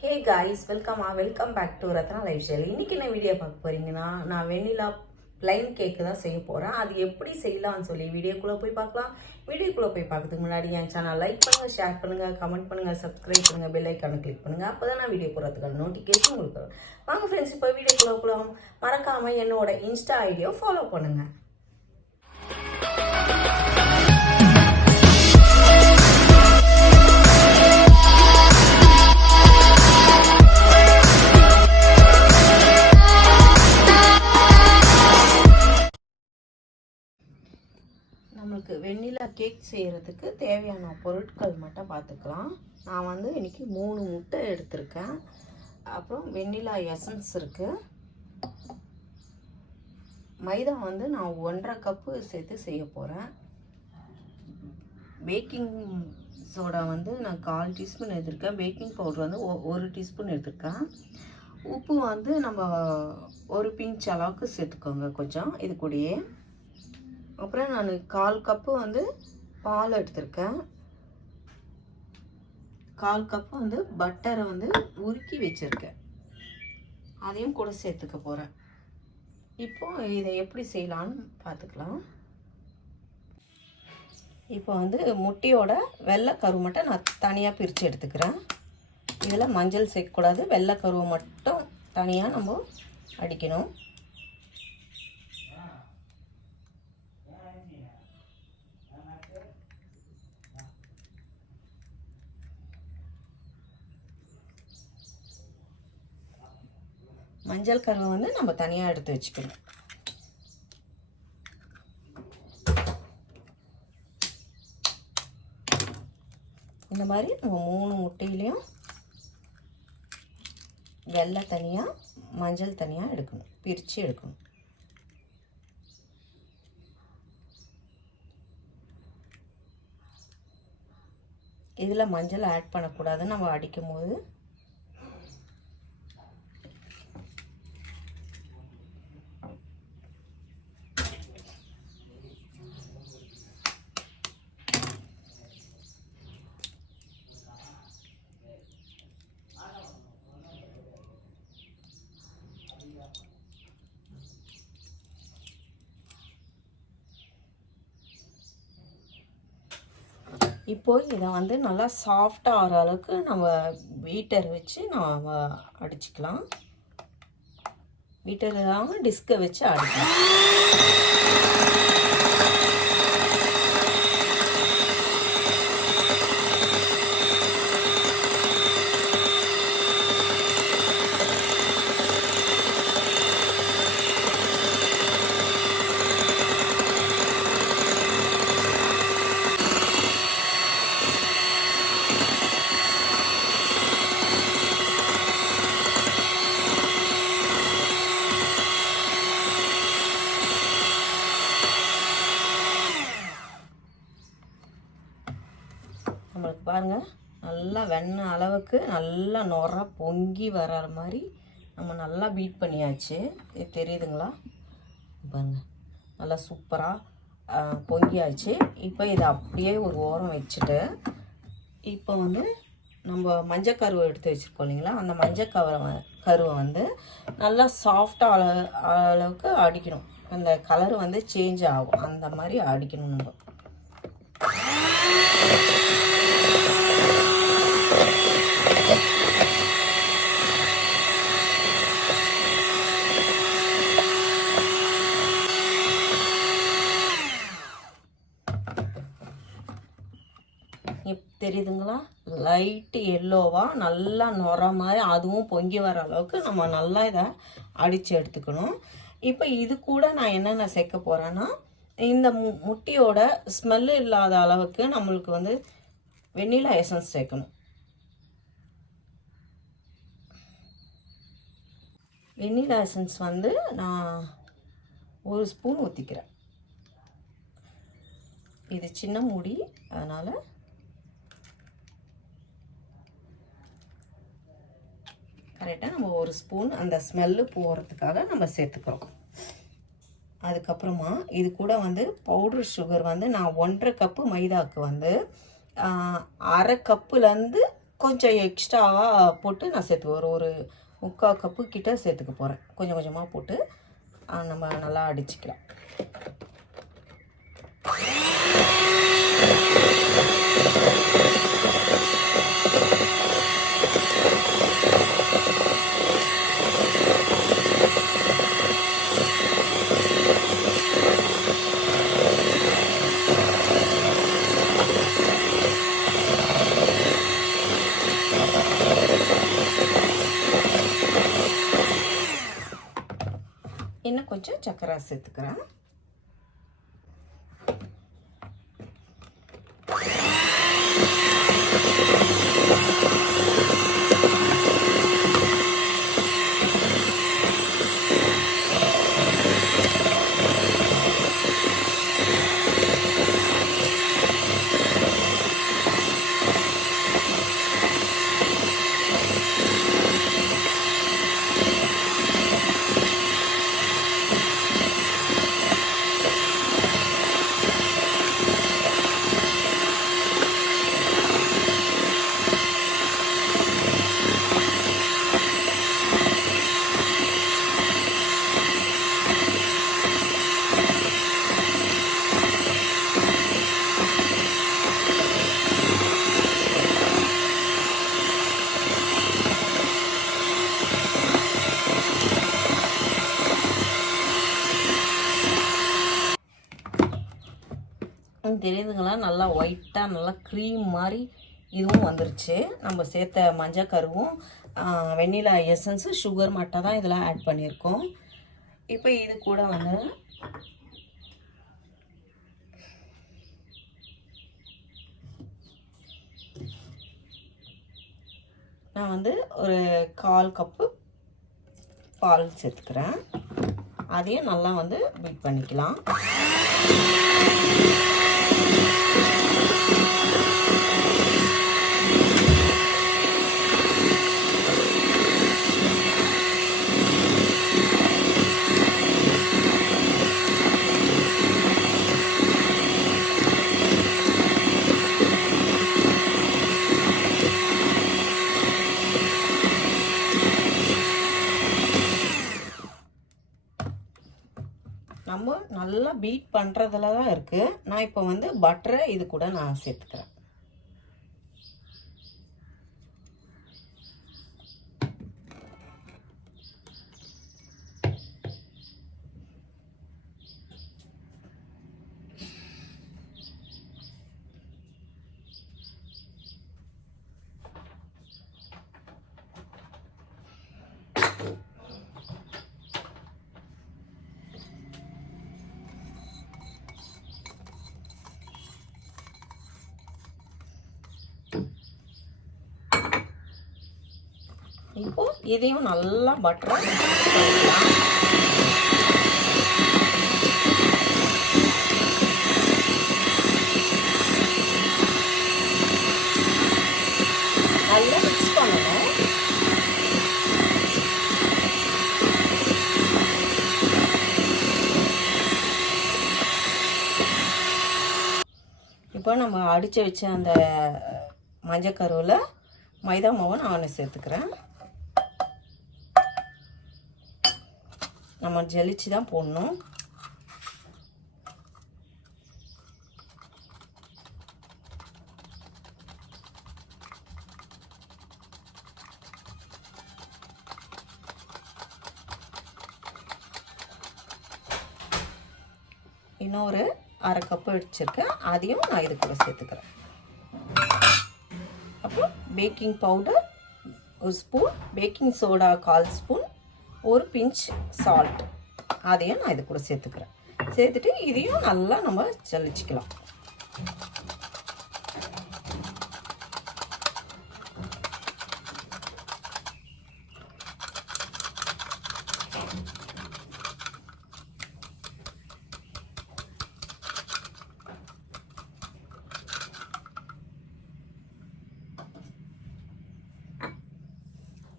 Hey guys, welcome back to Ratna lifestyle. இன்றைக்கி என்ன video பார்க்க போகிறீங்கன்னா, நான் வெண்ணிலா ப்ளைன் கேக்கு தான் செய்ய போகிறேன். அது எப்படி செய்யலாம்னு சொல்லி வீடியோக்குள்ளே போய் பார்க்கலாம். வீடியோக்குள்ளே போய் பார்க்கறதுக்கு முன்னாடி என் சேனல் லைக் பண்ணுங்கள், ஷேர் பண்ணுங்கள், கமெண்ட் பண்ணுங்கள், சப்ஸ்கிரைப் பண்ணுங்கள், பெல் ஐக்கானை கிளிக் பண்ணுங்கள். அப்போ தான் நான் வீடியோ போகிறதுக்கான நோட்டிஃபிகேஷன் உங்களுக்கு வரும். வாங்க ஃப்ரெண்ட்ஸ், இப்போ வீடியோக்குள்ளே போகலாம். மறக்காமல் என்னோட இன்ஸ்டா ஐடியோ ஃபாலோ பண்ணுங்கள். நம்மளுக்கு வெண்ணிலா கேக் செய்கிறதுக்கு தேவையான பொருட்கள் மட்டும் பார்த்துக்கலாம். நான் வந்து இன்றைக்கி 3 முட்டை எடுத்திருக்கேன். அப்புறம் வெண்ணிலா எசன்ஸ் இருக்குது. மைதா வந்து நான் 1.5 கப்பு சேர்த்து செய்ய போகிறேன். பேக்கிங் சோடா வந்து நான் 1/4 டீஸ்பூன் எடுத்திருக்கேன். பேக்கிங் பவுடர் வந்து 1 டீஸ்பூன் எடுத்திருக்கேன். உப்பு வந்து நம்ம 1 பிஞ்ச் அளவுக்கு சேர்த்துக்கோங்க கொஞ்சம் இது கூடயே. அப்புறம் நான் 1/4 கப்பு வந்து பால் எடுத்திருக்கேன். 1/4 கப்பு வந்து பட்டரை வந்து உருக்கி வச்சுருக்கேன். அதையும் கூட சேர்த்துக்க போகிறேன். இப்போ இதை எப்படி செய்யலான்னு பார்த்துக்கலாம். இப்போ வந்து முட்டையோட வெள்ளை கரு மட்டும் நான் தனியாக பிரித்து எடுத்துக்கிறேன். இதில் மஞ்சள் சேர்க்கக்கூடாது, வெள்ளை கருவை மட்டும் தனியாக நம்ம அடிக்கணும். மஞ்சள் கருவை வந்து நம்ம தனியாக எடுத்து வச்சுக்கணும். இந்த மாதிரி நம்ம 3 முட்டையிலையும் வெள்ளை தனியாக மஞ்சள் தனியாக எடுக்கணும், பிரித்து எடுக்கணும். இதில் மஞ்சள் ஆட் பண்ணக்கூடாது நம்ம அடிக்கும் போது. இப்போ இதை வந்து நல்லா சாஃப்டாக ஆகிற அளவுக்கு நம்ம பீட்டர் வச்சு நம்ம அடிச்சுக்கலாம். பீட்டர் இல்லாமல் டிஸ்கை வச்சு அடிக்கலாம். நம்மளுக்கு பாருங்கள், நல்லா வெண்ணெய் அளவுக்கு நல்லா நுர பொங்கி வர மாதிரி நம்ம நல்லா பீட் பண்ணியாச்சு. இது தெரியுதுங்களா? பாருங்கள், நல்லா சூப்பராக பொங்கியாச்சு. இப்போ இதை அப்படியே ஒரு ஓரம் வச்சுட்டு, இப்போ வந்து நம்ம மஞ்சள் கருவை எடுத்து வச்சுருக்கோம் இல்லைங்களா, அந்த மஞ்சள் கருவை வந்து நல்லா சாஃப்டாக அளவுக்கு அடிக்கணும். அந்த கலர் வந்து சேஞ்ச் ஆகும், அந்த மாதிரி அடிக்கணும் நம்ம. தெரியுதுங்களா? லைட்டு எல்லோவாக நல்லா நுர மாதிரி அதுவும் பொங்கி வர அளவுக்கு நம்ம நல்லா இதை அடித்து எடுத்துக்கணும். இப்போ இது கூட நான் என்னென்ன சேர்க்க போகிறேன்னா, இந்த முட்டையோட ஸ்மெல்லு இல்லாத அளவுக்கு நம்மளுக்கு வந்து வெண்ணிலா எசன்ஸ் சேர்க்கணும். வெண்ணிலா எசன்ஸ் வந்து நான் 1 ஸ்பூன் ஊற்றிக்கிறேன். இது சின்ன மூடி, அதனால் கரெக்டாக நம்ம 1 ஸ்பூன் அந்த ஸ்மெல்லு போகிறதுக்காக நம்ம சேர்த்துக்கிறோம். அதுக்கப்புறமா இது கூட வந்து பவுடர் சுகர் வந்து நான் 1.5 கப்பு மைதாவுக்கு வந்து 1/2 கப்புலேருந்து கொஞ்சம் எக்ஸ்ட்ராவாக போட்டு நான் சேர்த்துக்குவேன். ஒரு 3/4 கப்பு கிட்ட சேர்த்துக்க போகிறேன். கொஞ்சம் கொஞ்சமாக போட்டு நம்ம நல்லா அடிச்சுக்கலாம். இன்னும் கொஞ்சம் சர்க்கரை சேர்த்துக்கிறேன். தெரியுதுங்களா? நல்லா ஒயிட்டாக நல்லா க்ரீம் மாதிரி இதுவும் வந்துருச்சு. நம்ம சேர்த்த மஞ்சள் கருவும் வெண்ணிலா எசன்ஸு சுகர் மட்டும் தான் இதில் ஆட் பண்ணியிருக்கோம். இப்போ இது கூட வந்து நான் வந்து ஒரு 1/4 கப்பு பால் சேர்த்துக்கிறேன். அதையும் நல்லா வந்து பீட் பண்ணிக்கலாம். நம்ம நல்லா பீட் பண்ணுறதுல தான் இருக்குது. நான் இப்போ வந்து பட்டரை இது கூட நான் சேர்த்துக்கிறேன். இப்போ இதையும் நல்லா பட்டரை நல்லா மிக்ஸ் பண்ணணும். இப்போ நம்ம அடித்து வச்ச அந்த மஞ்சள் கருவில் மைதா மாவை நான் சேர்த்துக்கிறேன். நம்ம ஜலிச்சு தான் போடணும். இன்னொரு 1/2 கப்பு வச்சுருக்கேன். அதையும் நான் இது கூட சேர்த்துக்கிறேன். அப்புறம் baking powder 1 spoon, baking soda 1/4 spoon, ஒரு பிஞ்ச் சால்ட் அதையும் நான் இது கூட சேர்த்துக்கிறேன். சேர்த்துட்டு இதையும் நல்லா நம்ம ஜலிச்சுக்கலாம்.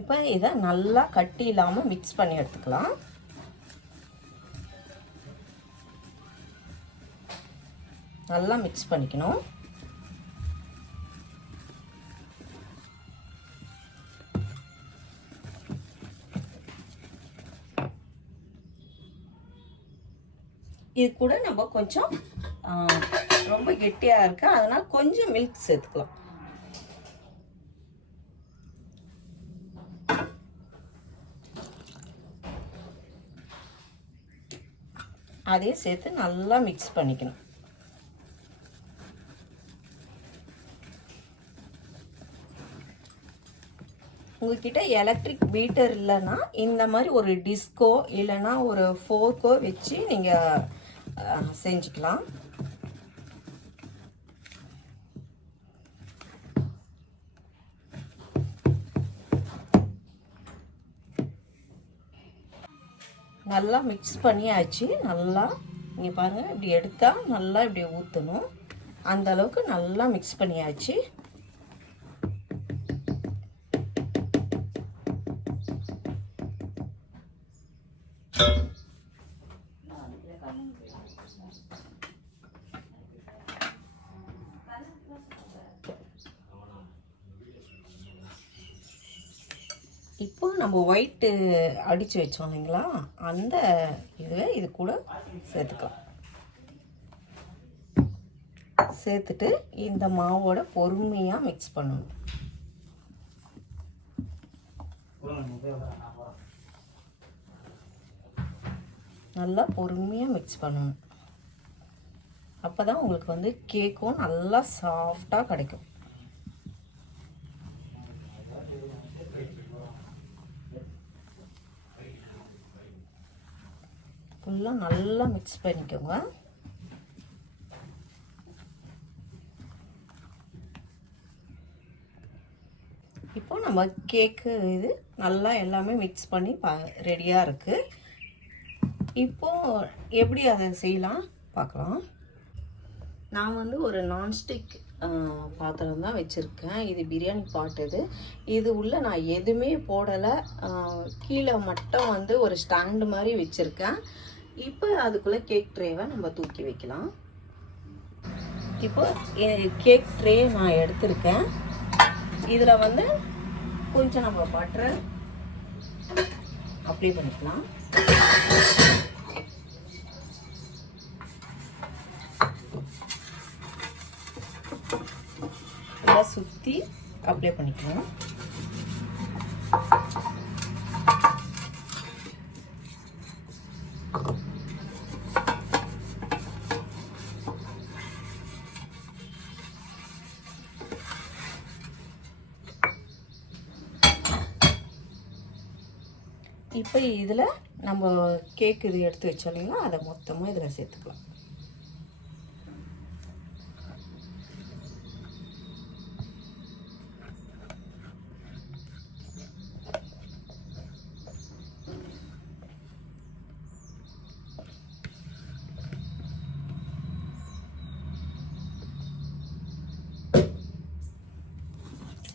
இப்போ இதை நல்லா கட்டி இல்லாமல் மிக்ஸ் பண்ணி எடுத்துக்கலாம். நல்லா மிக்ஸ் பண்ணிக்கணும். இது கூட நம்ம கொஞ்சம் ரொம்ப கெட்டியாக இருக்கு, அதனால் கொஞ்சம் மில்க் சேர்த்துக்கலாம். அதையும் சேர்த்து நல்லா மிக்ஸ் பண்ணிக்கணும். உங்ககிட்ட எலக்ட்ரிக் பீட்டர் இல்லைன்னா இந்த மாதிரி ஒரு டிஸ்கோ இல்லைன்னா ஒரு ஃபோர்க்கோ வச்சு நீங்கள் செஞ்சுக்கலாம். நல்லா மிக்ஸ் பண்ணியாச்சு. நல்லா நீங்கள் பாருங்கள், இப்படி எடுத்தால் நல்லா இப்படி ஊற்றணும். அந்த அளவுக்கு நல்லா மிக்ஸ் பண்ணியாச்சு. இப்போ நம்ம ஒயிட்டு அடித்து வச்சோம் இல்லைங்களா, அந்த இது கூட சேர்த்துக்கலாம். சேர்த்துட்டு இந்த மாவோட பொறுமையாக மிக்ஸ் பண்ணணும். நல்லா பொறுமையாக மிக்ஸ் பண்ணணும். அப்போ தான் உங்களுக்கு வந்து கேக்கும் நல்லா சாஃப்டாக கிடைக்கும். ஃபுல்லாக நல்லா மிக்ஸ் பண்ணிக்கோங்க. இப்போ நம்ம கேக்கு இது நல்லா எல்லாமே மிக்ஸ் பண்ணி ரெடியாக இருக்குது. இப்போது எப்படி அதை செய்யலாம் பார்க்கலாம். நான் வந்து ஒரு நான்ஸ்டிக் பாத்திரம் தான் வச்சுருக்கேன். இது பிரியாணி பாட். இது உள்ள நான் எதுவுமே போடலை. கீழே மட்டும் வந்து ஒரு ஸ்டாண்டு மாதிரி வச்சுருக்கேன். இப்போ அதுக்குள்ளே கேக் ட்ரேவை நம்ம தூக்கி வைக்கலாம். இப்போ கேக் ட்ரே நான் எடுத்திருக்கேன். இதில் வந்து கொஞ்சம் நம்ம பட்டர் அப்ளை பண்ணிக்கலாம். நல்லா சுற்றி அப்ளை பண்ணிக்கலாம். இப்போ இதில் நம்ம கேக் இது எடுத்து வச்சோம் இல்லைங்களா, அதை மொத்தமாக இதில் சேர்த்துக்கலாம்.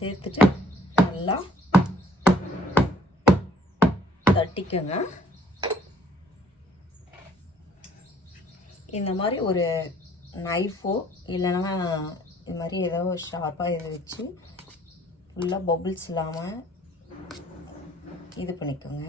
சேர்த்துட்டு நல்லா தட்டிக்கங்க. இந்த மாதிரி ஒரு நைஃபோ இல்லைன்னா இது மாதிரி ஏதோ ஷார்ப்பாக இதை வச்சு ஃபுல்லாக பபுள்ஸ் இல்லாமல் இது பண்ணிக்கோங்க.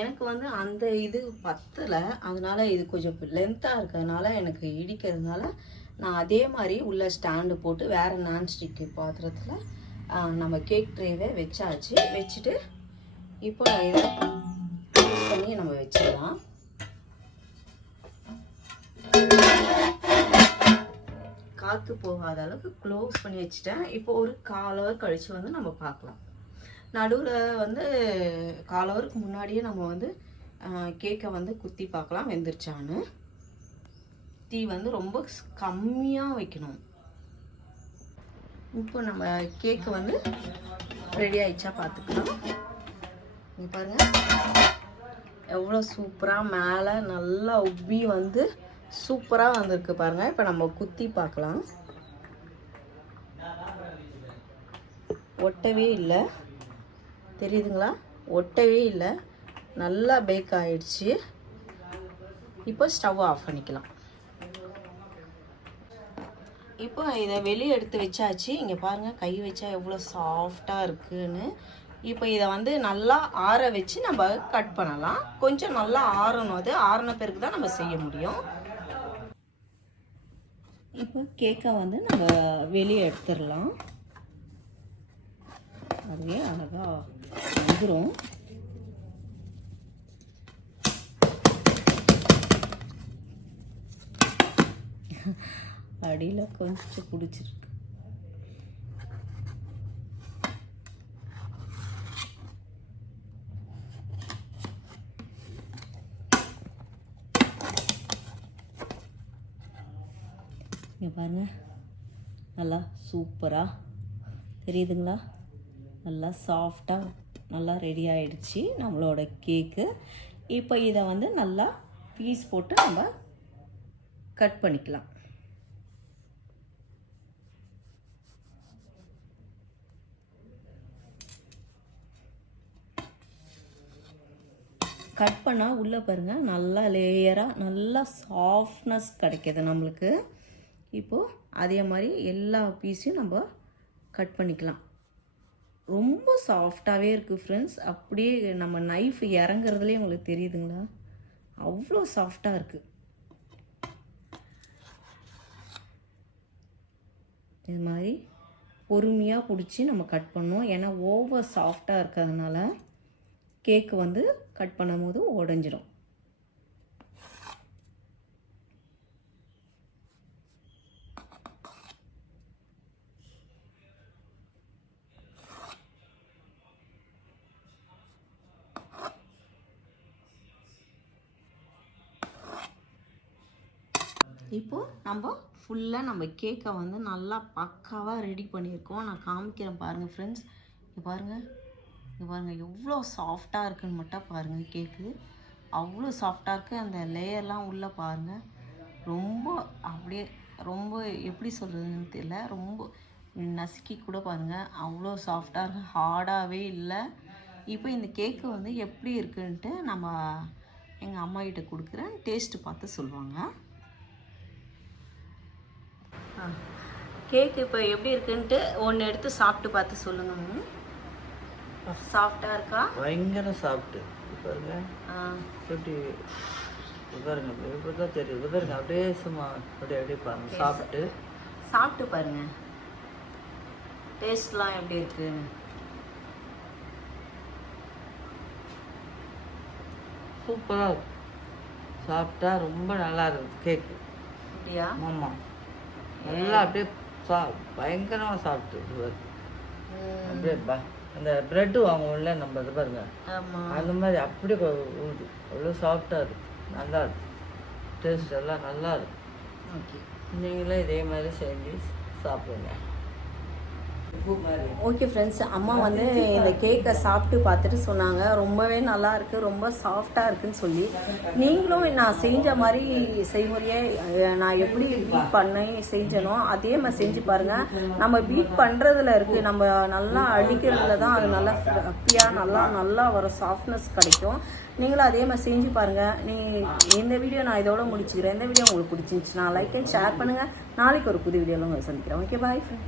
எனக்கு வந்து அந்த இது பத்தலை, அதனால இது கொஞ்சம் லென்த்தாக இருக்கிறதுனால எனக்கு இடிக்கிறதுனால நான் அதே மாதிரி உள்ள ஸ்டாண்டு போட்டு வேறு நான்ஸ்டிக் பாத்திரத்தில் நம்ம கேக் ட்ரேவை வச்சாச்சு. வச்சுட்டு இப்போ இதை பண்ணி நம்ம வச்சிடலாம். காற்று போகாத அளவுக்கு க்ளோஸ் பண்ணி வச்சுட்டேன். இப்போ ஒரு 1/4 ஹவர் கழித்து வந்து நம்ம பார்க்கலாம். நடுவில் வந்து 1/4 ஹவருக்கு முன்னாடியே நம்ம வந்து கேக்கை வந்து குத்தி பார்க்கலாம் வெந்துருச்சான்னு. தீ வந்து ரொம்ப கம்மியாக வைக்கணும். இப்போ நம்ம கேக்கு வந்து ரெடி ஆயிடுச்சா பார்த்துக்கலாம். இங்கே பாருங்கள் எவ்வளோ சூப்பராக மேலே நல்லா உப்பி வந்து சூப்பராக வந்திருக்கு பாருங்கள். இப்போ நம்ம குத்தி பார்க்கலாம். ஒட்டவே இல்லை, தெரியுதுங்களா? ஒட்டவே இல்லை, நல்லா பேக் ஆயிடுச்சு. இப்போ ஸ்டவ் ஆஃப் பண்ணிக்கலாம். இப்போ இதை வெளியே எடுத்து வச்சாச்சு. இங்கே பாருங்கள், கை வச்சா எவ்வளோ சாஃப்டாக இருக்குன்னு. இப்போ இதை வந்து நல்லா ஆற வச்சு நம்ம கட் பண்ணலாம். கொஞ்சம் நல்லா ஆறணும், அது ஆறின பிறகு தான் நம்ம செய்ய முடியும். இப்போ கேக்கை வந்து நம்ம வெளியே எடுத்துடலாம். அதுவே அழகாக வந்துடும். அடியில் கொஞ்சம் பிடிச்சிருக்கு. இங்கே பாருங்கள், நல்லா சூப்பராக தெரியுதுங்களா? நல்லா சாஃப்டாக நல்லா ரெடி ஆகிடுச்சு நம்மளோட கேக்கு. இப்போ இதை வந்து நல்லா பீஸ் போட்டு நம்ம கட் பண்ணிக்கலாம். கட் பண்ணால் உள்ளே பாருங்கள், நல்லா லேயராக நல்லா சாஃப்ட்னஸ் கிடைக்கிது நம்மளுக்கு. இப்போது அதே மாதிரி எல்லா பீஸையும் நம்ம கட் பண்ணிக்கலாம். ரொம்ப சாஃப்டாகவே இருக்குது ஃப்ரெண்ட்ஸ். அப்படியே நம்ம நைஃப் இறங்குறதுலேயே உங்களுக்கு தெரியுதுங்களா? அவ்வளோ சாஃப்டாக இருக்குது. இது மாதிரி பொறுமையாக பிடிச்சி நம்ம கட் பண்ணோம். ஏன்னா ஓவர் சாஃப்டாக இருக்கிறதுனால கேக்கு வந்து கட் பண்ணும் போது உடஞ்சிடும். இப்போது நம்ம ஃபுல்லாக நம்ம கேக்கை வந்து நல்லா பக்காவாக ரெடி பண்ணியிருக்கோம். நான் காமிக்கிறேன் பாருங்கள் ஃப்ரெண்ட்ஸ். இங்கே பாருங்கள், இங்கே பாருங்கள் எவ்வளோ சாஃப்டாக இருக்குன்னு மட்டும் பாருங்கள். கேக்கு அவ்வளோ சாஃப்டாக இருக்குது. அந்த லேயர்லாம் உள்ளே பாருங்கள், ரொம்ப அப்படியே ரொம்ப எப்படி சொல்கிறதுன்னு தெரியல, ரொம்ப நசுக்கி கூட பாருங்கள் அவ்வளோ சாஃப்டாக இருக்குது, ஹார்டாகவே இல்லை. இப்போ இந்த கேக்கு வந்து எப்படி இருக்குன்ட்டு நம்ம எங்கள் அம்மா கிட்ட கொடுக்குறேன், டேஸ்ட்டு பார்த்து சொல்லுவாங்க. கேக்கு இப்போ எப்படி இருக்குன்ட்டு ஒன்று எடுத்து சாப்பிட்டு பார்த்து சொல்லுங்க. சாஃப்டாக இருக்கா? பயங்கர சாஃப்ட்டு பாருங்க. எப்படி பாருங்க, இப்படி தான் தெரியுது பாருங்க. அப்படியே சும்மா அப்படியே பாருங்க, சாப்பிட்டு பாருங்க டேஸ்ட்லாம் எப்படி இருக்கு. சூப்பராக சாப்பிட்டா ரொம்ப நல்லா இருக்கு கேக்கு. அப்படியா? ஆமாம், நல்லா அப்படியே பயங்கரமாக சாப்பிட்டு அப்படியே அந்த ப்ரெட்டு வாங்குவோம்ல நம்ம, இது பாருங்க அந்த மாதிரி அப்படியே ஊது. அவ்வளோ சாஃப்டாக இருக்கு, நல்லா இருக்கு, டேஸ்ட் எல்லாம் நல்லா இருக்கு. ஓகே, நீங்களும் இதே மாதிரி செஞ்சு சாப்பிடுங்க. ஓகே ஃப்ரெண்ட்ஸ், அம்மா வந்து இந்த கேக்கை சாப்பிட்டு பார்த்துட்டு சொன்னாங்க ரொம்பவே நல்லா இருக்குது, ரொம்ப சாஃப்டாக இருக்குதுன்னு சொல்லி. நீங்களும் நான் செஞ்ச மாதிரி செய்முறையே நான் எப்படி பீட் பண்ணி செஞ்சனோ அதே மாதிரி செஞ்சு பாருங்கள். நம்ம பீட் பண்ணுறதுல இருக்குது, நம்ம நல்லா அடிக்கிறதுல தான் அது நல்லா ஃப்ளப்பியாக நல்லா வர சாஃப்ட்னஸ் கிடைக்கும். நீங்களும் அதே மாதிரி செஞ்சு பாருங்கள். இந்த வீடியோ நான் இதோட முடிச்சுக்கிறேன். இந்த வீடியோ உங்களுக்கு பிடிச்சிருந்துச்சுன்னா லைக் அண்ட் ஷேர் பண்ணுங்கள். நாளைக்கு ஒரு புது வீடியோவில் உங்களை சந்திக்கிறேன். ஓகே, பாய் ஃப்ரெண்ட்.